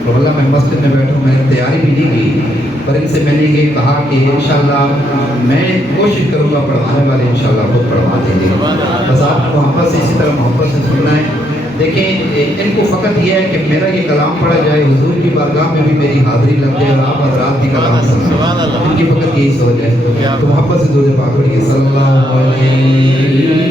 तो अल्लाह मैं मस्जिद में बैठूँ, मैंने तैयारी भी नहीं की, पर इनसे मैंने ये कहा कि इंशाअल्लाह मैं कोशिश करूँगा, पढ़वाने वाले इंशाअल्लाह खुद पढ़वा देंगे। बस आप मोहब्बत से, इसी तरह मोहब्बत से सुनना है। देखें, इनको फ़कत यह है कि मेरा ये कलाम पढ़ा जाए, हुजूर की बारगाह में भी मेरी हाज़िरी लग जाए और आप हज़रात की कलाम सुनाएं, इनकी फ़कत यही सोच है। तो मोहब्बत से दूर पाक पढ़िए, सल्लल्लाहु अलैहि